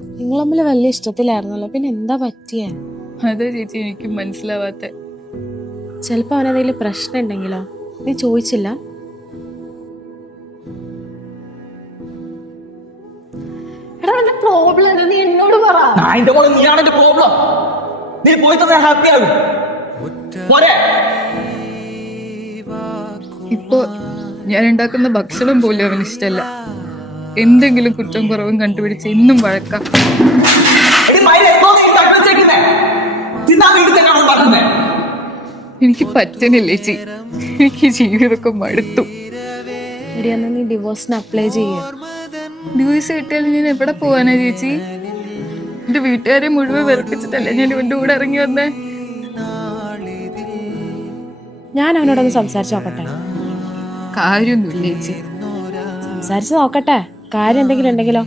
നിങ്ങൾ തമ്മിൽ വലിയ ഇഷ്ടത്തിലായിരുന്നല്ലോ, പിന്നെ എന്താ പറ്റിയേ? അതെ ചേച്ചി, എനിക്ക് മനസ്സിലാവാത്ത. ചിലപ്പോ അവനെന്തെങ്കിലും പ്രശ്നം ഉണ്ടെങ്കിലോ? നീ ചോദിച്ചില്ല? പ്രോബ്ലം നീ എന്നോട് പറ. പ്രോബ്ലം. നീ പോയി തന്നെ ഹാപ്പി ആകും. ഇപ്പൊ ഞാൻ ഉണ്ടാക്കുന്ന ഭക്ഷണം പോലും അവന് ഇഷ്ടമല്ല. എന്തെങ്കിലും കുറ്റം കുറവും കണ്ടുപിടിച്ച് എന്നും വഴക്കാം. എനിക്ക് പറ്റുന്നില്ല ചേച്ചി, എനിക്ക് ജീവിതമൊക്കെ മടുത്തു. എടി, അന്ന് നീ ഡിവോഴ്സിന് അപ്ലൈ ചെയ്യേ. ഡിവോഴ്സ് കിട്ടിയാൽ ഞാൻ എവിടെ പോവാനാ ചേച്ചി? എന്റെ വീട്ടുകാരെ മുഴുവൻ വെറുപ്പിച്ചിട്ടല്ലേ ഞാൻ ഇവന്റെ കൂടെ ഇറങ്ങി വന്നേ. ഞാൻ അവനോടൊന്ന് സംസാരിച്ച് നോക്കട്ടെ. കാര്യമൊന്നുമില്ല ചേച്ചി. സംസാരിച്ച് നോക്കട്ടെ, കാര്യം എന്തെങ്കിലും ഉണ്ടെങ്കിലോ?